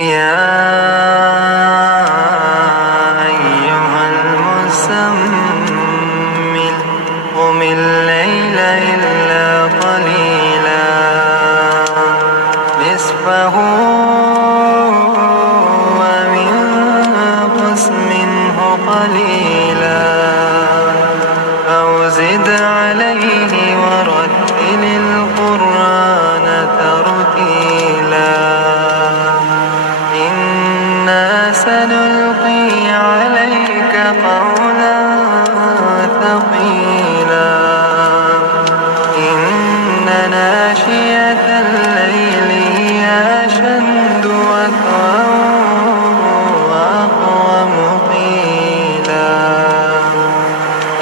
يا أيها المزمل قم الليل إلا قليلا نصفه وانقص منه قليلا أو زد عليه ورتل القرآن ترتيلا إنا سنلقي عليك قولا ثقيلا إن ناشئة الليل هي أشد وطئا وأقوم قيلا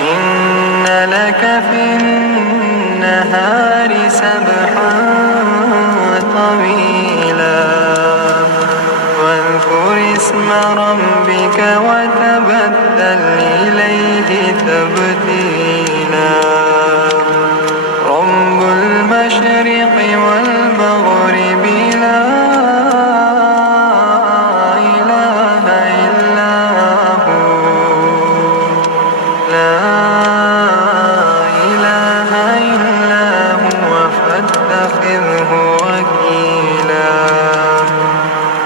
إن لك في النهار سبحا طويلا واذكر اسم ربك وتبتل إليه تبتيلا رب المشرق والمغرب لا إله إلا هو لا إله إلا هو فاتخذه وكيلا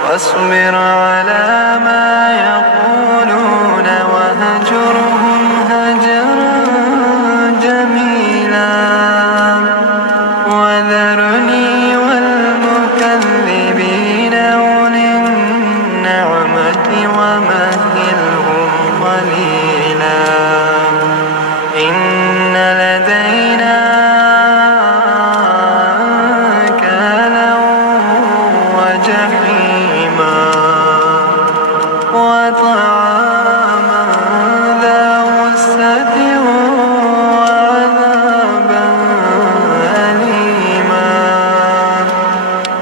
واصبر على ما يقولون وهجرهم هجرا جميلا وذرني والمكذبين أولي النعمة ومهلهم قليلا إن لدينا أنكالا وجحيما وطعاما ذا غصة وعذابا أليما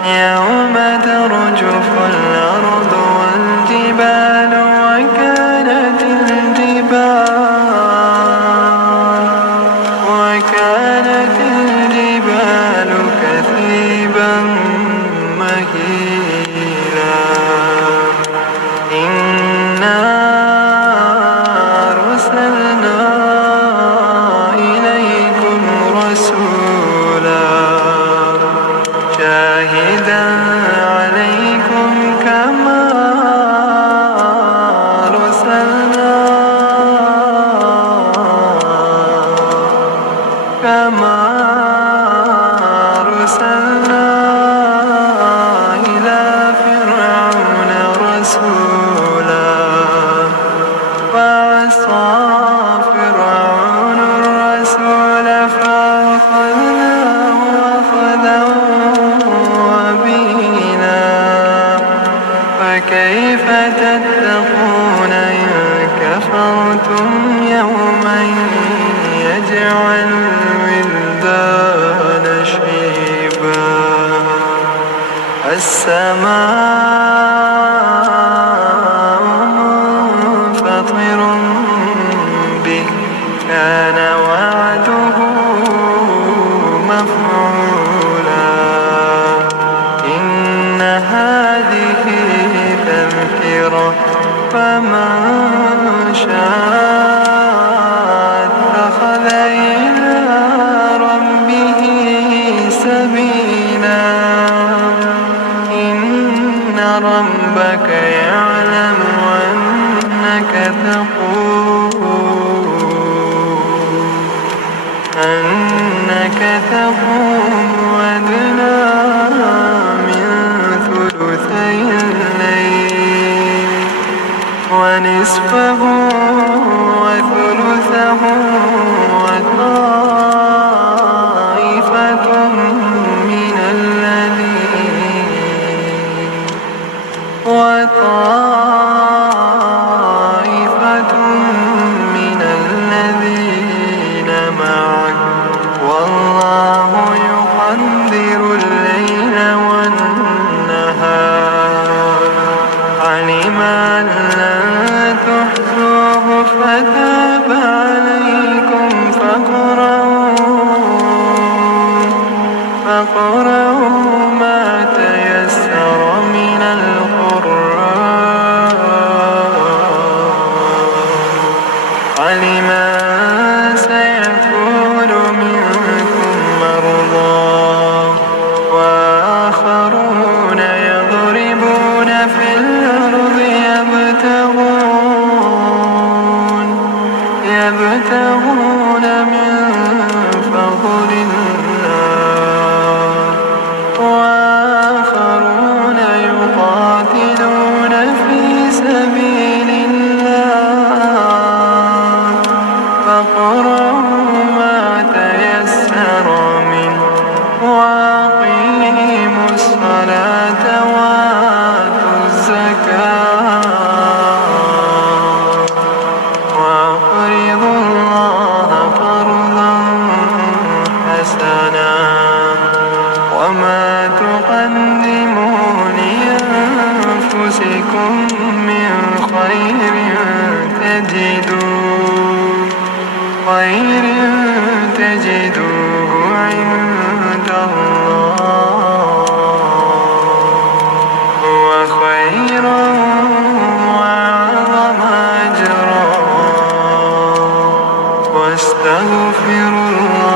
يوم ترجف الأرض والجبال وكانت الجبال كثيبا مهيلا إنا أرسلنا إليكم رسولا شاهدا عليكم كما أرسلنا إلى فرعون رسولا فعصى فرعون الرسول فأخذناه أخذا وبيلا فكيف تتقون إن كفرتم يوما يجعل الولدان شيبا السماء منفطر به كان وعده مفعولا إن هذه تذكرة فمن شاء اتخذ إلى ربه سبيلا إن ربك يعلم أنك تقوم أدنى من ثلثي الليل ونصفه وثلثه وطائفة من الذين معك والله يقدر الليل والنهار علم أن لن تحصوا أنفسكم من خير تجدوه عند الله هو خيرا وأعظم أجرا واستغفروا الله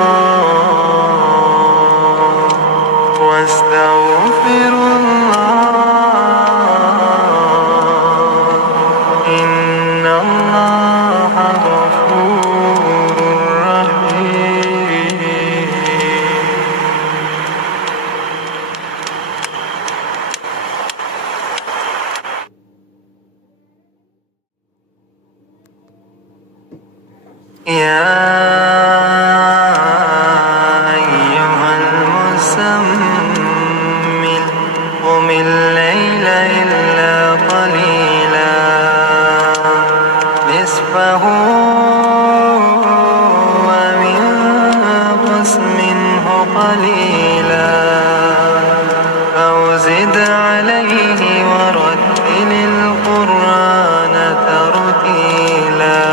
إن الله غفور رحيم. يا أيها المزمل قم الليل إلا قليلا نصفه وانقص منه قليلا أو زد عليه ورتل القرآن ترتيلا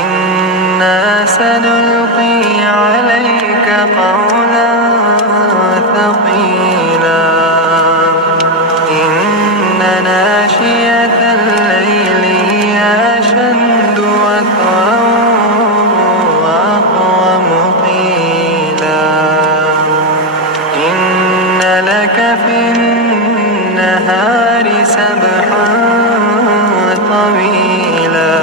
إنا سنلقي عليك قولا ثقيلا إن ناشئة الليل هي أشد وطئا وأقوم قيلا إن لك في النهار سبحا طويلا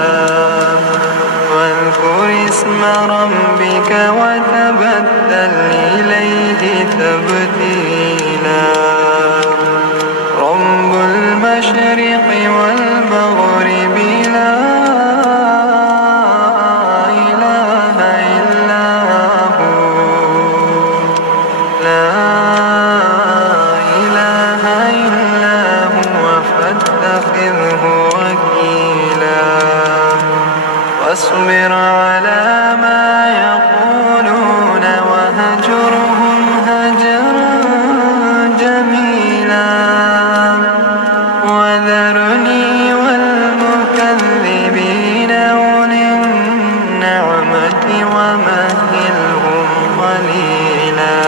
واذكر اسم ربك وتبتل إليه تبتيلا رب المشرق والمغرب لا إله إلا هو فاتخذه وكيلا واصبر على ما يقولون وهجرهم هجرا جميلا وذرني والمكذبين أولي النعمة ومهلهم قليلا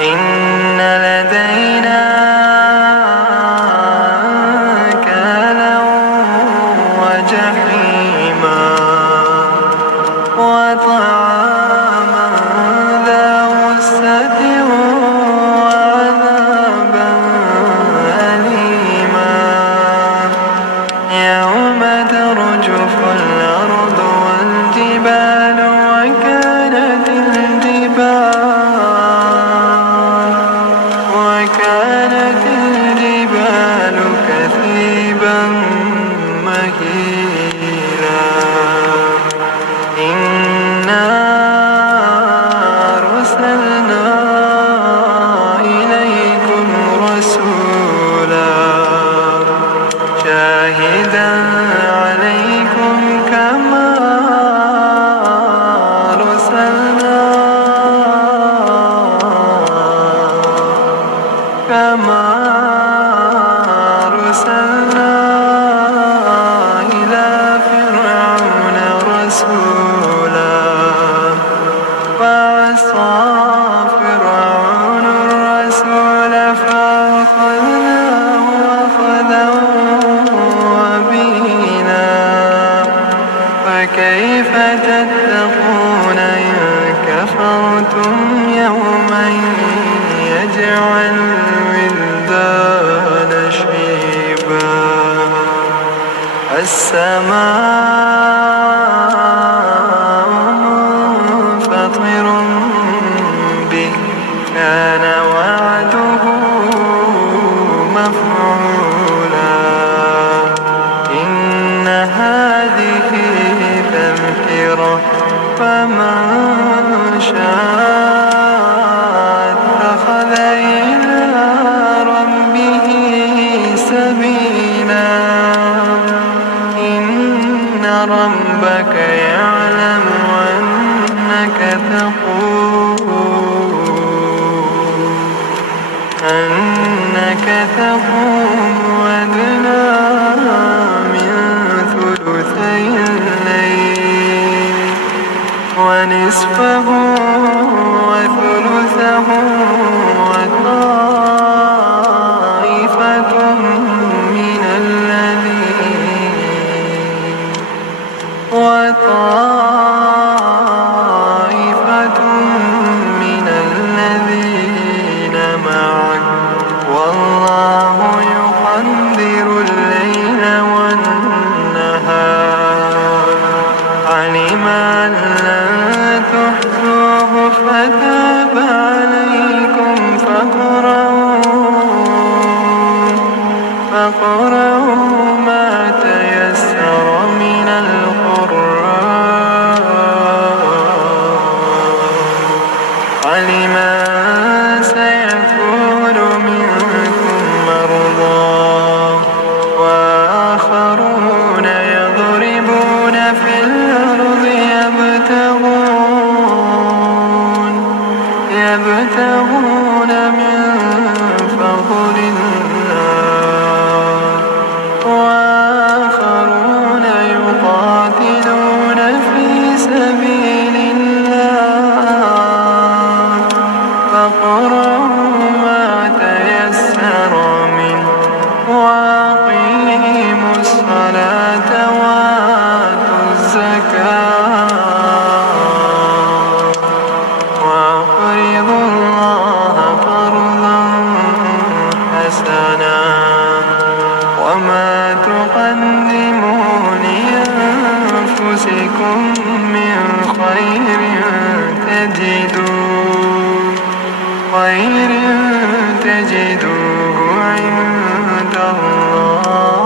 إن لدينا أنكالا وجحيما وطعاما ذا غصة وعذابا أليما يوم ترجف الأرض والجبال وكانت الجبال كثيبا مهيلا إنا أرسلنا إليكم رسولا شاهدا عليكم كما أرسلنا إلى فرعون رسولا فعصى فرعون الرسول فأخذناه أخذا وبيلا فكيف تتقون إن كفرتم يوما يجعل الولدان شيبا السماء منفطر به كان وعده مفعولا إن هذه تذكرة فمن شاء اتخذ إلى ربه سبيلا إن ربك يعلم أنك تقول ونصفه وثلثه وطائفة من الذين معك والله يقدر الليل والنهار علم أن لن تحصوه فتاب عليكم فاقرؤوا ما تيسر من القرآن علم أن سيكون منكم مرضى وآخرون يضربون في الأرض يبتغون من فضل الله وآخرون يقاتلون في سبيل الله فاقرؤوا ما تيسر منه وأقيموا الصلاة وآتوا الزكاة وأقرضوا الله قرضا حسنا وما تقدموا لأنفسكم من خير تجدوه عند الله